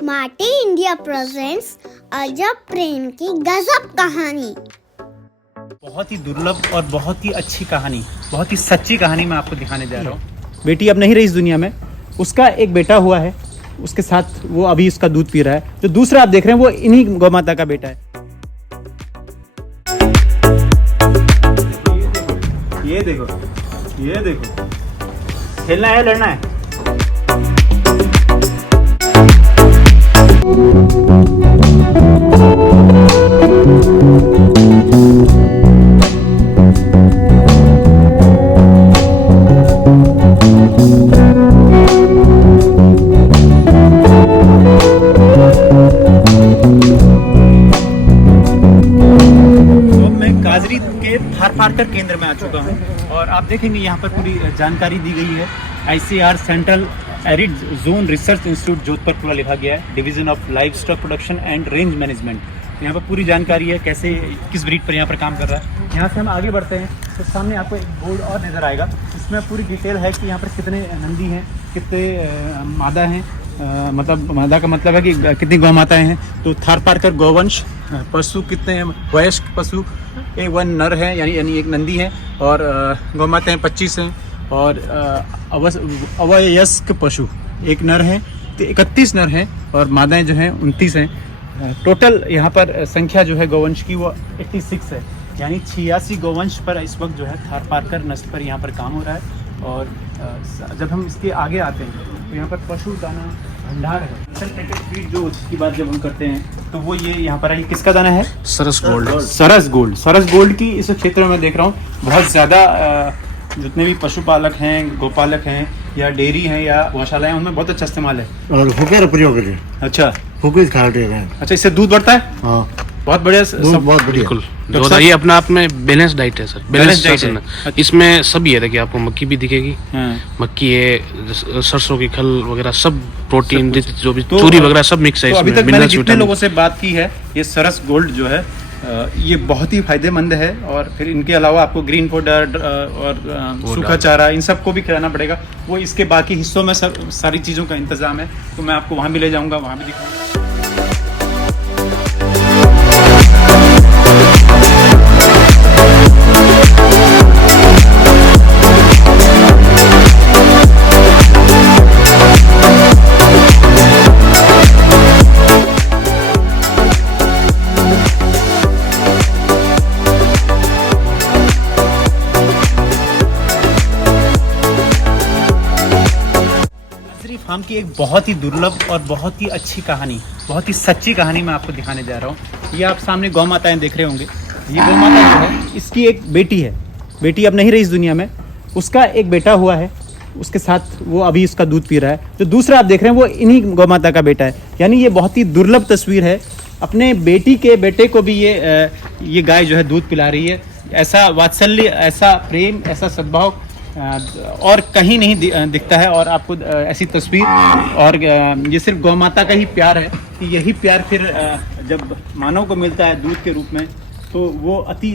Smarty India presents अजब प्रेम की गजब कहानी। बहुत ही दुर्लभ और बहुत ही अच्छी कहानी, बहुत ही सच्ची कहानी मैं आपको दिखाने जा रहा हूँ। बेटी अब नहीं रही इस दुनिया में, उसका एक बेटा हुआ है, उसके साथ वो अभी उसका दूध पी रहा है। जो दूसरा आप देख रहे हैं वो इन्हीं गौ माता का बेटा है। ये देखो, ये देखो, खेलना है लड़ना है। गाजरी के थार पारकर केंद्र में आ चुका हूँ और आप देखेंगे यहाँ पर पूरी जानकारी दी गई है। ICAR central arid zone research institute Jodhpur पूरा लिखा गया है। Division of live stock production and range management, यहाँ पर पूरी जानकारी है कैसे किस ब्रीड पर यहाँ पर काम कर रहा है। यहाँ से हम आगे बढ़ते हैं तो सामने आपको एक बोर्ड और नज़र आएगा, इसमें पूरी डिटेल है कि यहाँ पर कितने नंदी हैं, कितने मादा हैं, मतलब मादा का मतलब है कि कितनी गौ माताएँ हैं। तो थार पारकर गौवंश पशु कितने हैं, वयस्क पशु एक नर है यानी एक नंदी है, और गौ माताएँ 25 हैं, और अवयस्क पशु एक नर है, तो 31 नर हैं, और मादाएँ जो हैं 29 हैं। टोटल यहाँ पर संख्या जो है गौवंश की वो 86 है, यानी 86 गौवंश पर इस वक्त जो है थार पारकर नस्ल पर यहाँ पर काम हो रहा है। और जब हम इसके आगे आते हैं तो यहाँ पर पशु दाना भंडार है। सर पैकेट फीड जो उसकी बात जब हम करते हैं तो वो ये यहाँ पर है, किसका दाना है? सरस गोल्ड। सरस गोल्ड की इस क्षेत्र में मैं देख रहा हूँ बहुत ज़्यादा जितने भी पशुपालक हैं, गोपालक हैं या डेयरी हैं या गौशालाएं, उनमें बहुत अच्छा इस्तेमाल है। और फुकेर प्रयोग करिए। अच्छा, फुकेज खाते हैं। अच्छा, इससे दूध बढ़ता है? हाँ, बहुत बढ़िया, बहुत बढ़िया। बिल्कुल, जो ये अपना आप में बैलेंस डाइट है सर, बैलेंस डाइट है। इसमें सब ये है कि आपको मक्की भी दिखेगी, मक्की है, सरसों की खल वगैरह सब प्रोटीन जो भी चूरी वगैरह सब मिक्स है। अभी तक मैंने जितने लोगों से बात की है, ये सरस गोल्ड जो है ये बहुत ही फायदेमंद है। और फिर इनके अलावा आपको ग्रीन पाउडर और सूखा चारा इन सब को भी खिलाना पड़ेगा। वो इसके बाकी हिस्सों में सारी चीज़ों का इंतजाम है, तो मैं आपको वहाँ भी ले जाऊँगा, वहाँ भी दिखाऊँगा। फार्म की एक बहुत ही दुर्लभ और बहुत ही अच्छी कहानी, बहुत ही सच्ची कहानी मैं आपको दिखाने जा रहा हूँ। ये आप सामने गौ माताएँ देख रहे होंगे। ये गौ माता जो है, इसकी एक बेटी है, बेटी अब नहीं रही इस दुनिया में, उसका एक बेटा हुआ है, उसके साथ वो अभी उसका दूध पी रहा है। जो दूसरा आप देख रहे हैं वो इन्हीं गौ माता का बेटा है, यानी ये बहुत ही दुर्लभ तस्वीर है। अपने बेटी के बेटे को भी ये गाय जो है दूध पिला रही है। ऐसा वात्सल्य, ऐसा प्रेम, ऐसा सद्भाव और कहीं नहीं दिखता है। और आपको ऐसी तस्वीर, और ये सिर्फ गौ माता का ही प्यार है कि यही प्यार फिर जब मानव को मिलता है दूध के रूप में तो वो अति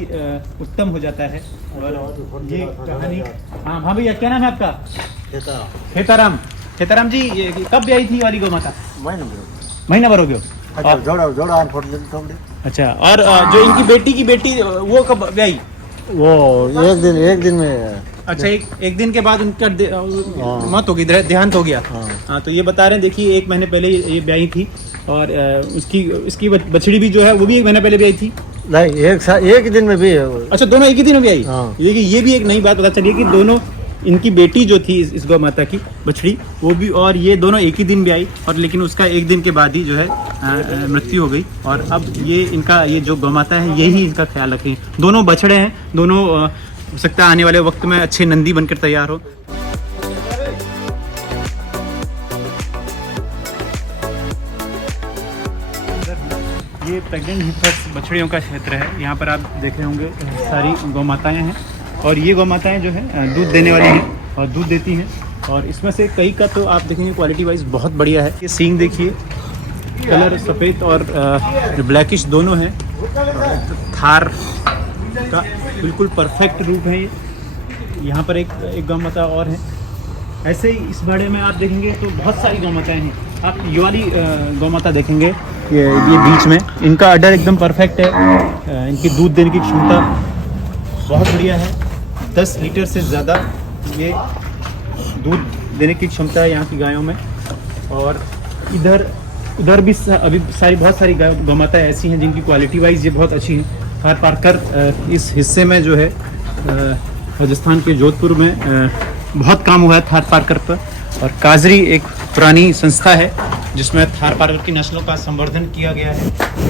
उत्तम हो जाता है। और ये कहानी, हाँ भैया, क्या नाम है आपका? खेताराम जी, कब ब्याई थी वाली गौ माता? महीना भर हो गया। अच्छा, और जो इनकी बेटी की बेटी वो कब ब्याई? वो एक दिन में। अच्छा, एक दिन के बाद उनका मौत हो गई, देहांत हो गया। हाँ, तो ये बता रहे हैं, देखिए 1 महीने पहले ये ब्याई थी, और इसकी बछड़ी भी जो है वो भी 1 महीने पहले ब्याई थी। नहीं, एक दिन में भी है। अच्छा, दोनों एक ही दिन में ब्याई। हाँ। ये भी एक नई बात पता चली कि दोनों, इनकी बेटी जो थी इस गौ माता की बछड़ी, वो भी, और ये दोनों एक ही दिन ब्याई, और लेकिन उसका 1 दिन के बाद ही जो है मृत्यु हो गई। और अब ये जो गौ माता है यही इसका ख्याल रखें। दोनों बछड़े हैं, दोनों हो सकता है आने वाले वक्त में अच्छे नंदी बनकर तैयार हो। ये प्रेग्नेंट हीफर्स बछड़ियों का क्षेत्र है। यहाँ पर आप देख रहे होंगे सारी गौ माताएँ हैं, और ये गौ माताएँ जो है दूध देने वाली हैं और दूध देती हैं। और इसमें से कई का तो आप देखेंगे क्वालिटी वाइज बहुत बढ़िया है। ये सींग देखिए, कलर सफ़ेद और ब्लैकिश दोनों हैं। थार का बिल्कुल परफेक्ट रूप है ये। यहाँ पर एक गौ माता और है। ऐसे ही इस बाड़े में आप देखेंगे तो बहुत सारी गौ माताएँ हैं। आप ये वाली गौ माता देखेंगे, ये बीच में इनका अडर एकदम परफेक्ट है। इनकी दूध देने की क्षमता बहुत बढ़िया है। 10 लीटर से ज़्यादा ये दूध देने की क्षमता है यहाँ की गायों में। और उधर भी अभी बहुत सारी गौ माताएँ ऐसी हैं जिनकी क्वालिटी वाइज ये बहुत अच्छी हैं। थार पारकर इस हिस्से में जो है राजस्थान के जोधपुर में बहुत काम हुआ है थार पारकर पर। और काजरी एक पुरानी संस्था है जिसमें थार पारकर की नस्लों का संवर्धन किया गया है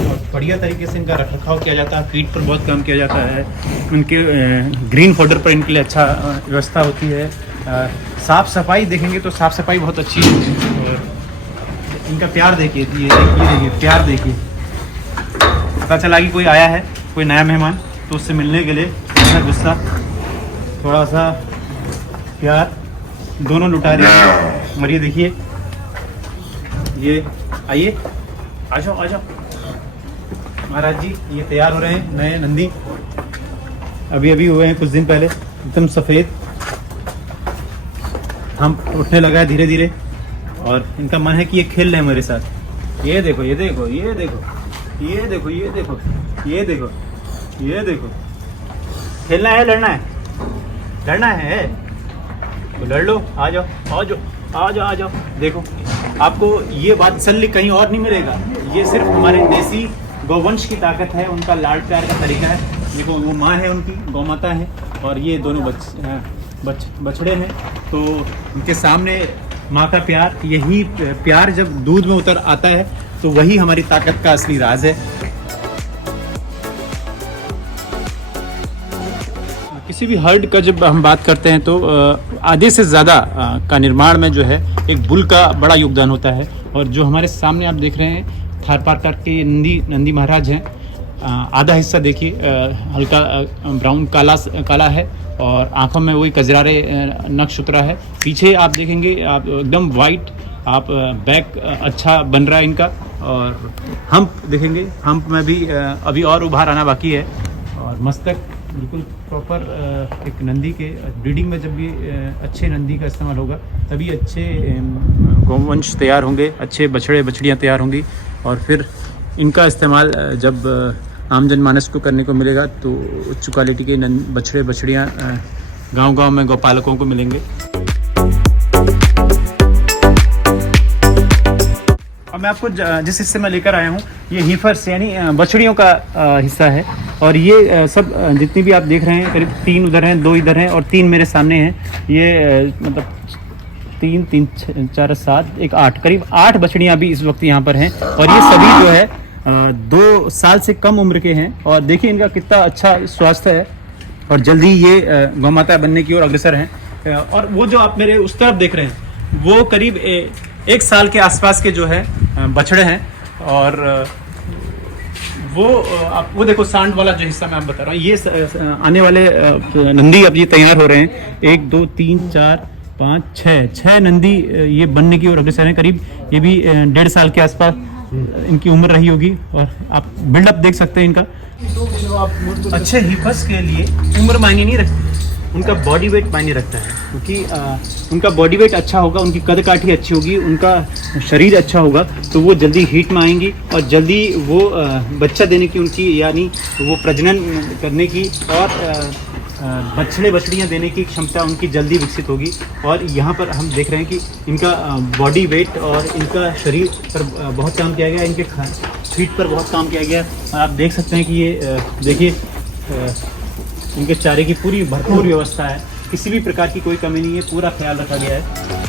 और बढ़िया तरीके से इनका रखरखाव किया जाता है। फीड पर बहुत काम किया जाता है, उनके ग्रीन फॉडर पर इनके लिए अच्छा व्यवस्था होती है। साफ़ सफाई देखेंगे तो साफ़ सफाई बहुत अच्छी है। और इनका प्यार देखिए, ये देखिए प्यार देखिए। पता चला कि कोई आया है, कोई नया मेहमान, तो उससे मिलने के लिए थोड़ा गुस्सा, थोड़ा सा प्यार, दोनों लुटा रहे हैं। और ये देखिए, ये आइए, आ जाओ आ जाओ महाराज जी। ये तैयार हो रहे हैं नए नंदी, अभी हुए हैं कुछ दिन पहले, एकदम सफ़ेद। हम उठने लगा है धीरे धीरे और इनका मन है कि ये खेल रहे हैं मेरे साथ। ये देखो ये देखो ये देखो ये देखो ये देखो ये देखो ये देखो। खेलना है, लड़ना है, लड़ना है तो लड़ लो। आ जाओ आ जाओ आ जाओ आ जाओ। देखो आपको ये वात्सल्य कहीं और नहीं मिलेगा, ये सिर्फ हमारे देसी गौवंश की ताकत है, उनका लाड प्यार का तरीका है। देखो वो माँ है उनकी, गौ माता है, और ये दोनों बछड़े हैं। तो उनके सामने माँ का प्यार, यही प्यार जब दूध में उतर आता है तो वही हमारी ताकत का असली राज है। किसी भी हर्ड का जब हम बात करते हैं तो आधे से ज़्यादा का निर्माण में जो है एक बुल का बड़ा योगदान होता है। और जो हमारे सामने आप देख रहे हैं थार पारकर के नंदी महाराज हैं। आधा हिस्सा देखिए हल्का ब्राउन काला है और आंखों में वही कजरारे नक्शुतरा है। पीछे आप देखेंगे आप एकदम वाइट, आप बैक अच्छा बन रहा है इनका। और हम्प देखेंगे, हम्प में भी अभी और उभार आना बाकी है। और मस्तक बिल्कुल प्रॉपर एक नंदी के ब्रीडिंग में जब भी अच्छे नंदी का इस्तेमाल होगा तभी अच्छे गौवंश तैयार होंगे, अच्छे बछड़े बछड़ियाँ तैयार होंगी। और फिर इनका इस्तेमाल जब आम जनमानस को करने को मिलेगा तो उच्च क्वालिटी के बछड़े बछड़ियाँ गांव-गांव में गौपालकों को मिलेंगे। अब मैं आपको जिस हिस्से में लेकर आया हूँ ये हीफर्स यानी बछड़ियों का हिस्सा है। और ये सब जितनी भी आप देख रहे हैं, करीब 3 उधर हैं, 2 इधर हैं और 3 मेरे सामने हैं। ये मतलब 3 3 4 7 1 8, करीब 8 बछड़ियाँ भी इस वक्त यहाँ पर हैं। और ये सभी जो है 2 साल से कम उम्र के हैं। और देखिए इनका कितना अच्छा स्वास्थ्य है और जल्दी ये गौ माता बनने की ओर अग्रसर हैं। और वो जो आप मेरे उस तरफ देख रहे हैं वो करीब 1 साल के आसपास के जो है बछड़े हैं। और वो देखो सांड वाला जो हिस्सा मैं आप बता रहा हूँ, ये आने वाले नंदी अब ये तैयार हो रहे हैं। 1 2 3 4 5 6 नंदी ये बनने की ओर अग्रसर हैं। करीब ये भी 1.5 साल के आसपास इनकी उम्र रही होगी। और आप बिल्डअप देख सकते हैं इनका। अच्छे हिफस के लिए उम्र मायने नहीं रखती, उनका बॉडी वेट मायने रखता है। क्योंकि उनका बॉडी वेट अच्छा होगा, उनकी कद काठी अच्छी होगी, उनका शरीर अच्छा होगा तो वो जल्दी हीट में आएंगी और जल्दी वो बच्चा देने की उनकी यानी वो प्रजनन करने की और बछड़े बछड़ियाँ देने की क्षमता उनकी जल्दी विकसित होगी। और यहाँ पर हम देख रहे हैं कि इनका बॉडी वेट और इनका शरीर पर बहुत काम किया गया, इनके फीट पर बहुत काम किया गया। और आप देख सकते हैं कि ये देखिए इनके चारे की पूरी भरपूर व्यवस्था है, किसी भी प्रकार की कोई कमी नहीं है, पूरा ख्याल रखा गया है।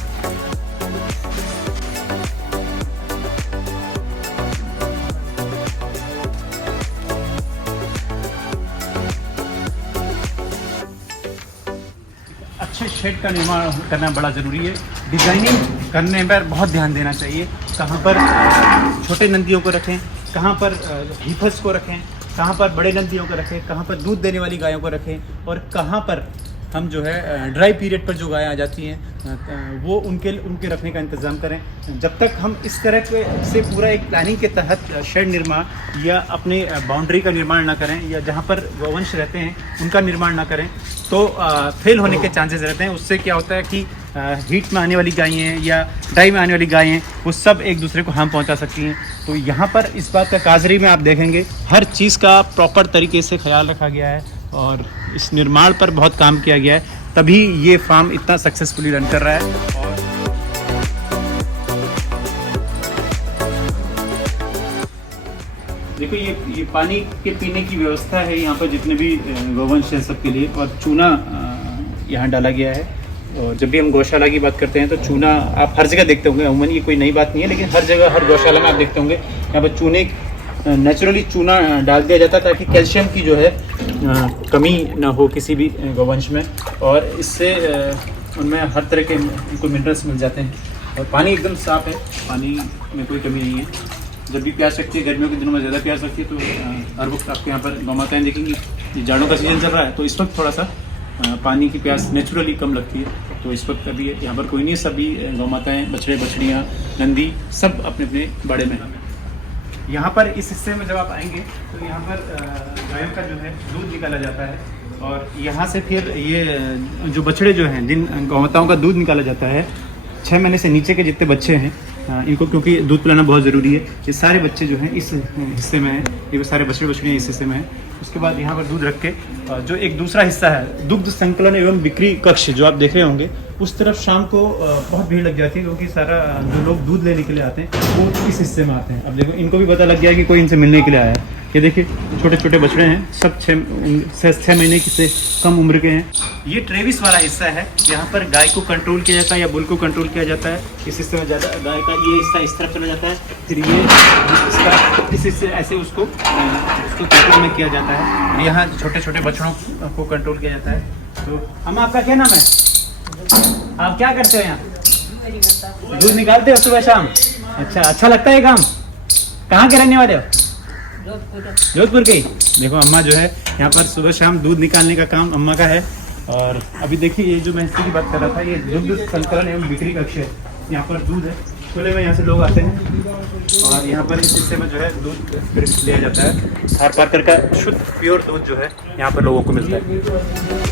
अच्छे शेड का निर्माण करना बड़ा ज़रूरी है। डिज़ाइनिंग करने पर बहुत ध्यान देना चाहिए। कहाँ पर छोटे नंदियों को रखें, कहाँ पर हीफस को रखें, कहाँ पर बड़े नंदियों को रखें, कहाँ पर दूध देने वाली गायों को रखें और कहाँ पर हम जो है ड्राई पीरियड पर जो गायें आ जाती हैं वो उनके रखने का इंतज़ाम करें। जब तक हम इस तरह के से पूरा एक प्लानिंग के तहत शेड निर्माण या अपने बाउंड्री का निर्माण ना करें या जहाँ पर गौवंश रहते हैं उनका निर्माण ना करें तो फेल होने के चांसेस रहते हैं। उससे क्या होता है कि हीट में आने वाली गायें हैं या ड्राई में आने वाली गायें हैं, वो सब एक दूसरे को हार्म पहुंचा सकती हैं। तो यहाँ पर इस बात का काजरी में आप देखेंगे हर चीज़ का प्रॉपर तरीके से ख्याल रखा गया है और इस निर्माण पर बहुत काम किया गया है, तभी ये फार्म इतना सक्सेसफुली रन कर रहा है। और देखो ये पानी के पीने की व्यवस्था है यहाँ पर जितने भी गोवंश हैं सबके लिए, और चूना यहाँ डाला गया है। और जब भी हम गौशाला की बात करते हैं तो चूना आप हर जगह देखते होंगे, अमूमन ये कोई नई बात नहीं है, लेकिन हर जगह हर गौशाला में आप देखते होंगे यहाँ पर चूने नेचुरली चूना डाल दिया जाता है ताकि कैल्शियम की जो है कमी ना हो किसी भी गोवंश में, और इससे उनमें हर तरह के उनको मिनरल्स मिल जाते हैं। और पानी एकदम साफ़ है, पानी में कोई कमी नहीं है। जब भी प्यास लगती है, गर्मियों के दिनों में ज़्यादा प्यास लगती है, तो हर वक्त आपके यहाँ पर गौ माताएँ देखेंगी। ये जाड़ों का सीज़न चल रहा है तो इस वक्त थोड़ा सा पानी की प्यास नेचुरली कम लगती है। तो इस वक्त अभी यहाँ पर कोई नहीं, सभी गौ माताएँ, बछड़े बछड़ियाँ, नंदी सब अपने अपने बाड़े में हैं। यहाँ पर इस हिस्से में जब आप आएंगे तो यहाँ पर गायों का जो है दूध निकाला जाता है, और यहाँ से फिर ये जो बछड़े जो हैं, जिन गौ माताओं का दूध निकाला जाता है, 6 महीने से नीचे के जितने बच्चे हैं इनको, क्योंकि दूध पिलाना बहुत ज़रूरी है, ये सारे बच्चे जो हैं इस हिस्से में हैं, ये सारे बछड़े बछड़ियाँ इस हिस्से में हैं। उसके बाद यहाँ पर दूध रख के जो एक दूसरा हिस्सा है दुग्ध संकलन एवं बिक्री कक्ष जो आप देख रहे होंगे, उस तरफ शाम को बहुत भीड़ लग जाती है, क्योंकि सारा जो लोग दूध लेने के लिए आते हैं वो इस हिस्से में आते हैं। अब देखो इनको भी पता लग गया कि कोई इनसे मिलने के लिए आया है। ये देखिए छोटे छोटे बछड़े हैं, सब 6 महीने से कम उम्र के हैं। ये ट्रेविस वाला हिस्सा है, यहाँ पर गाय को कंट्रोल किया जाता है या बुल को कंट्रोल किया जाता है। इस हिस्से में ज़्यादा गाय का ये हिस्सा इस तरफ चला जाता है, फिर ये इसका इस हिस्से ऐसे उसको कंट्रोल में किया जाता है। यहाँ छोटे छोटे बछड़ों को कंट्रोल किया जाता है। तो अम्मा आपका क्या नाम है? आप क्या करते हो यहाँ? दूध निकालते हो सुबह शाम? अच्छा लगता है काम? कहाँ के रहने वाले हो? जोधपुर के ही। देखो अम्मा जो है यहाँ पर सुबह शाम दूध निकालने का काम अम्मा का है। और अभी देखिए ये जो मैं हिस्से की बात कर रहा था, ये दुग्ध संकलन एवं बिक्री कक्ष है। यहाँ पर दूध है, खुले में यहाँ से लोग आते हैं और यहाँ पर इस हिस्से में जो है दूध लिया जाता है। थार पारकर का शुद्ध प्योर दूध जो है यहाँ पर लोगों को मिलता है।